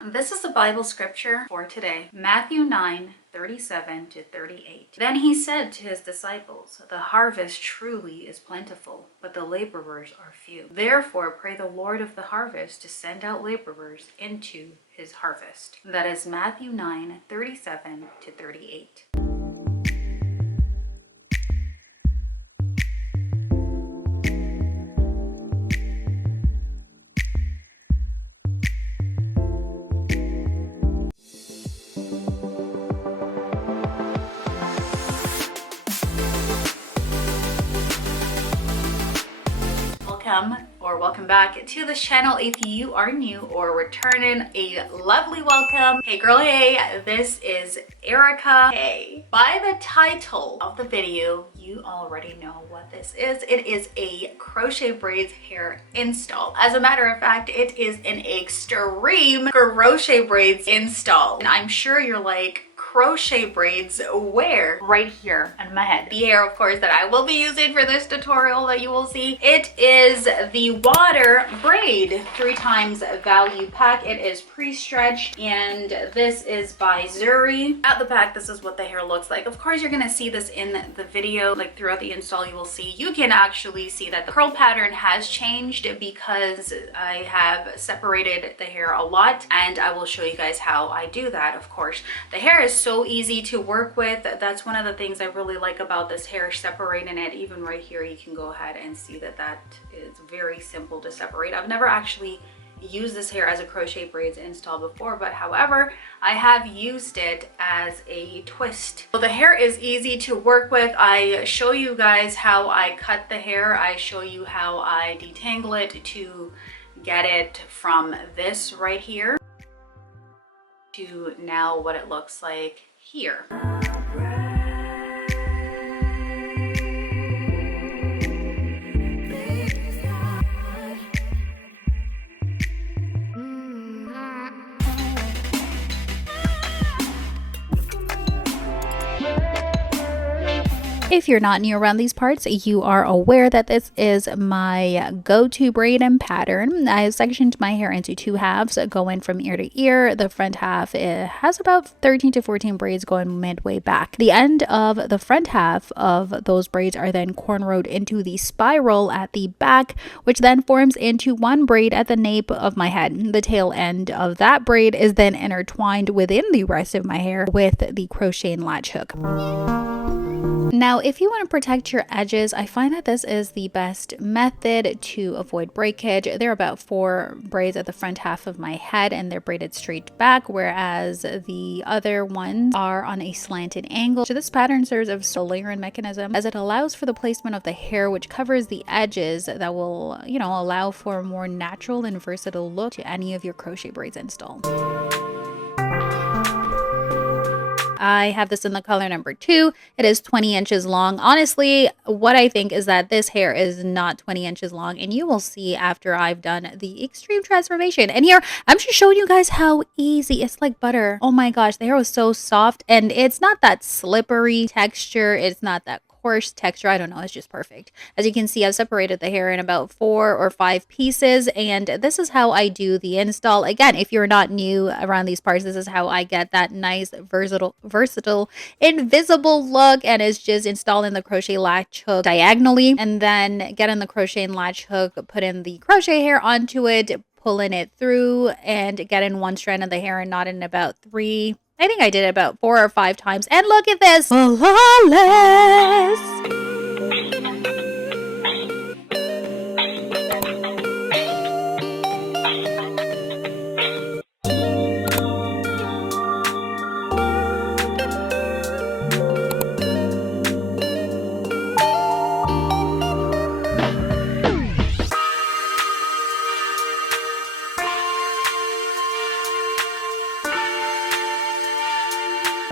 This is the Bible scripture for today, Matthew 9:37-38. Then he said to his disciples, "The harvest truly is plentiful, but the laborers are few. Therefore pray the Lord of the harvest to send out laborers into his harvest." That is Matthew 9:37-38. Welcome back to this channel. If you are new or returning, a lovely welcome. Hey girl, hey, this is Ericka. Hey, by the title of the video, you already know what this is. It is a crochet braids hair install. As a matter of fact, it is an extreme crochet braids install. And I'm sure you're like, crochet braids where? Right here on my head. The hair, of course, that I will be using for this tutorial that you will see. It is the water braid 3x value pack. It is pre-stretched and this is by Zuri. At the back, this is what the hair looks like. Of course, you're gonna see this in the video, like throughout the install. You will see, you can actually see that the curl pattern has changed because I have separated the hair a lot, and I will show you guys how I do that. Of course, the hair is so easy to work with. That's one of the things I really like about this hair, separating it. Even right here, you can go ahead and see that that is very simple to separate. I've never actually used this hair as a crochet braids install before, but however, I have used it as a twist. So the hair is easy to work with. I show you guys how I cut the hair. I show you how I detangle it to get it from this right here to now what it looks like here. If you're not new around these parts, you are aware that this is my go-to braid and pattern. I've sectioned my hair into two halves going from ear to ear. The front half, it has about 13 to 14 braids going midway back. The end of the front half of those braids are then cornrowed into the spiral at the back, which then forms into one braid at the nape of my head. The tail end of that braid is then intertwined within the rest of my hair with the crochet and latch hook. Now, if you want to protect your edges, I find that this is the best method to avoid breakage. There are about 4 braids at the front half of my head and they're braided straight back, whereas the other ones are on a slanted angle. So this pattern serves as a layering mechanism as it allows for the placement of the hair, which covers the edges that will, allow for a more natural and versatile look to any of your crochet braids install. I have this in the color number 2. It is 20 inches long. Honestly, what I think is that this hair is not 20 inches long, and you will see after I've done the extreme transformation. And here, I'm just showing you guys how easy. It's like butter. Oh my gosh, the hair was so soft, and it's not that slippery texture. It's not that coarse texture. I don't know, it's just perfect. As you can see, I've separated the hair in about 4 or 5 pieces, and this is how I do the install. Again, if you're not new around these parts, this is how I get that nice versatile invisible look, and it's just installing the crochet latch hook diagonally and then getting the crochet and latch hook, putting the crochet hair onto it, pulling it through, and getting one strand of the hair and knotting about 3. I think I did it about 4 or 5 times. And look at this! Flawless!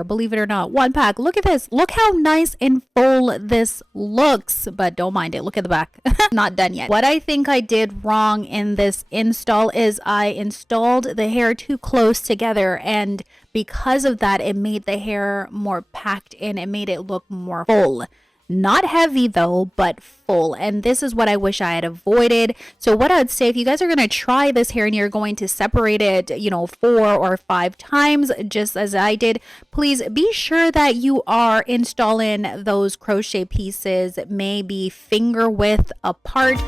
Believe it or not, one pack. Look at this. Look how nice and full this looks, but don't mind it. Look at the back. Not done yet. What I think I did wrong in this install is I installed the hair too close together, and because of that, it made the hair more packed in. It made it look more full. Not heavy though, but full. And this is what I wish I had avoided. So what I'd say, if you guys are going to try this hair and you're going to separate it, 4 or 5 times, just as I did, please be sure that you are installing those crochet pieces maybe finger width apart.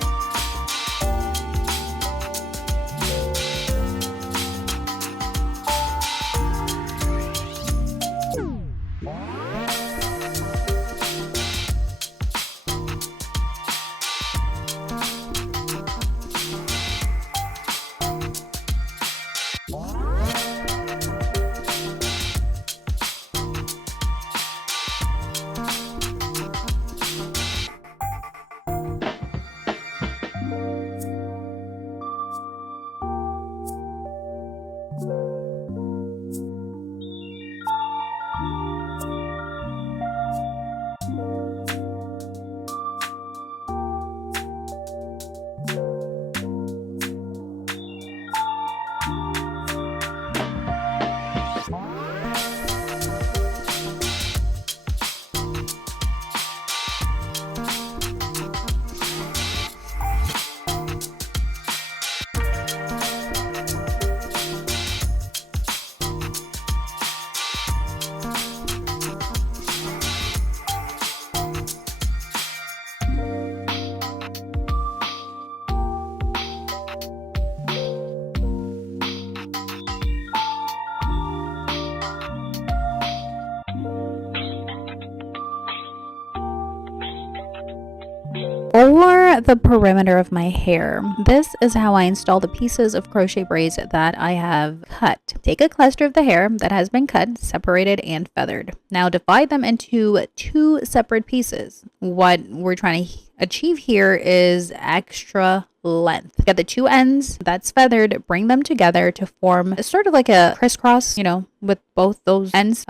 Or the perimeter of my hair. This is how I install the pieces of crochet braids that I have cut. Take a cluster of the hair that has been cut, separated, and feathered. Now divide them into 2 separate pieces. What we're trying to achieve here is extra length. Get the 2 ends that's feathered, bring them together to form sort of like a crisscross, with both those ends.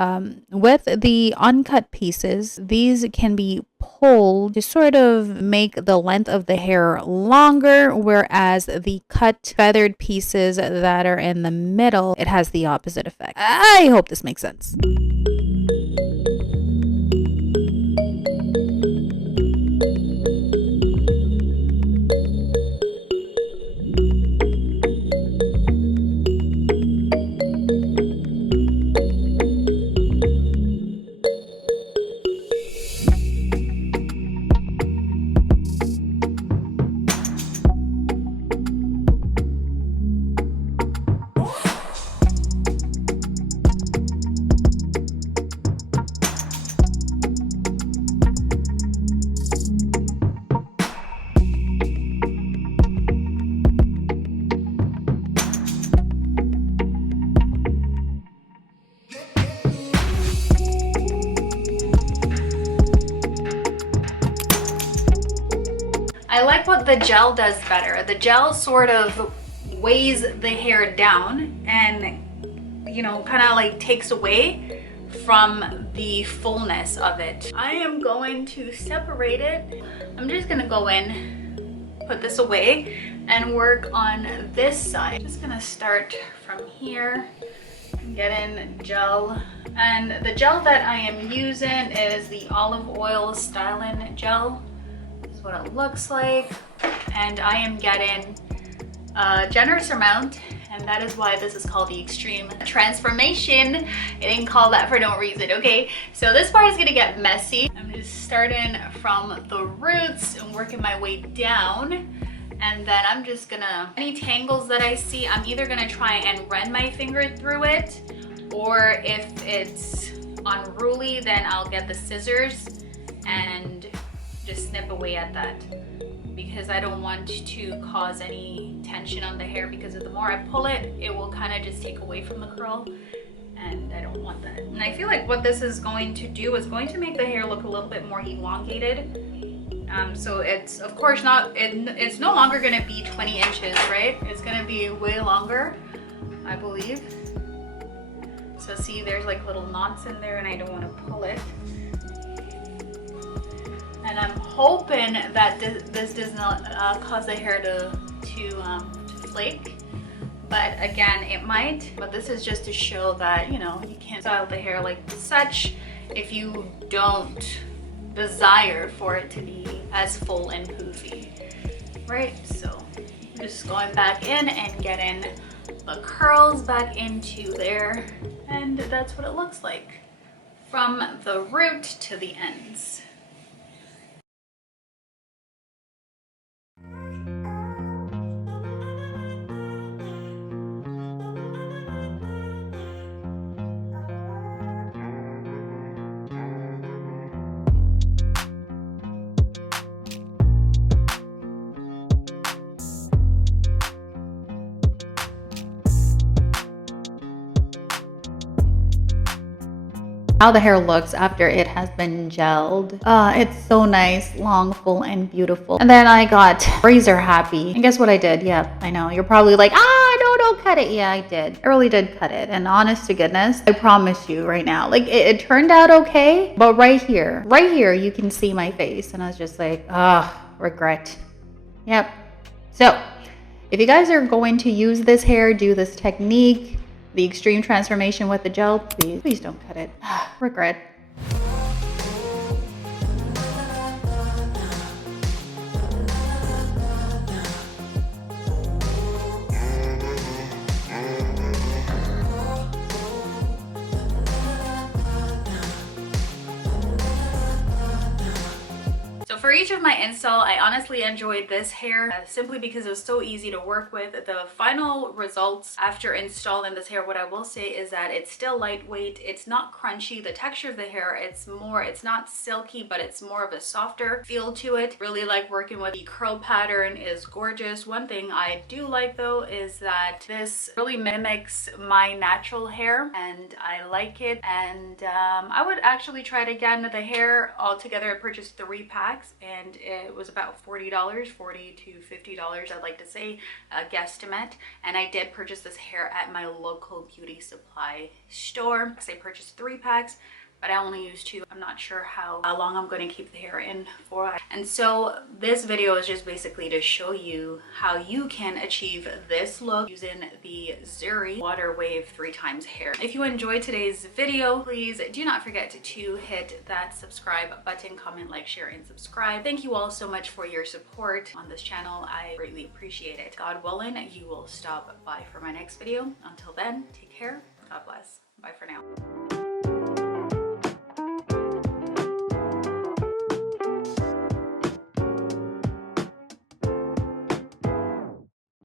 With the uncut pieces, these can be pulled to sort of make the length of the hair longer, whereas the cut feathered pieces that are in the middle, it has the opposite effect. I hope this makes sense. I like what the gel does better. The gel sort of weighs the hair down and, kind of like takes away from the fullness of it. I am going to separate it. I'm just gonna go in, put this away, and work on this side. Just gonna start from here, get in gel. And the gel that I am using is the olive oil styling gel. This is what it looks like. And I am getting a generous amount, and that is why this is called the Extreme Transformation. It didn't call that for no reason, okay? So this part is gonna get messy. I'm just starting from the roots and working my way down. And then I'm just gonna, any tangles that I see, I'm either gonna try and run my finger through it, or if it's unruly, then I'll get the scissors and just snip away at that, because I don't want to cause any tension on the hair, because the more I pull it, it will kind of just take away from the curl, and I don't want that. And I feel like what this is going to do is going to make the hair look a little bit more elongated. So it's of course not, it's no longer gonna be 20 inches, right? It's gonna be way longer, I believe. So see, there's like little knots in there and I don't wanna pull it. And I'm hoping that this does not cause the hair to flake. But again, it might. But this is just to show that, you know, you can style the hair like such if you don't desire for it to be as full and poofy, right? So I'm just going back in and getting the curls back into there, and that's what it looks like from the root to the ends. How the hair looks after it has been gelled. It's so nice, long, full, and beautiful. And then I got razor happy. And guess what I did? Yeah, I know. You're probably like, don't cut it. Yeah, I did. I really did cut it. And honest to goodness, I promise you right now, like it turned out okay. But right here, you can see my face. And I was just like, regret. Yep. So if you guys are going to use this hair, do this technique, the extreme transformation with the gel, please don't cut it. Regret. For each of my install, I honestly enjoyed this hair simply because it was so easy to work with. The final results after installing this hair, what I will say is that it's still lightweight. It's not crunchy. The texture of the hair, it's not silky, but it's more of a softer feel to it. Really like working with the curl pattern, is gorgeous. One thing I do like though is that this really mimics my natural hair and I like it. And I would actually try it again. The hair altogether, I purchased 3 packs. And it was about $40, $40 to $50, I'd like to say, a guesstimate. And I did purchase this hair at my local beauty supply store because I purchased 3 packs, but I only used 2. I'm not sure how long I'm going to keep the hair in for. And so this video is just basically to show you how you can achieve this look using the Zuri Water Wave 3 times hair. If you enjoyed today's video, please do not forget to hit that subscribe button, comment, like, share, and subscribe. Thank you all so much for your support on this channel. I greatly appreciate it. God willing, you will stop by for my next video. Until then, take care. God bless. Bye for now.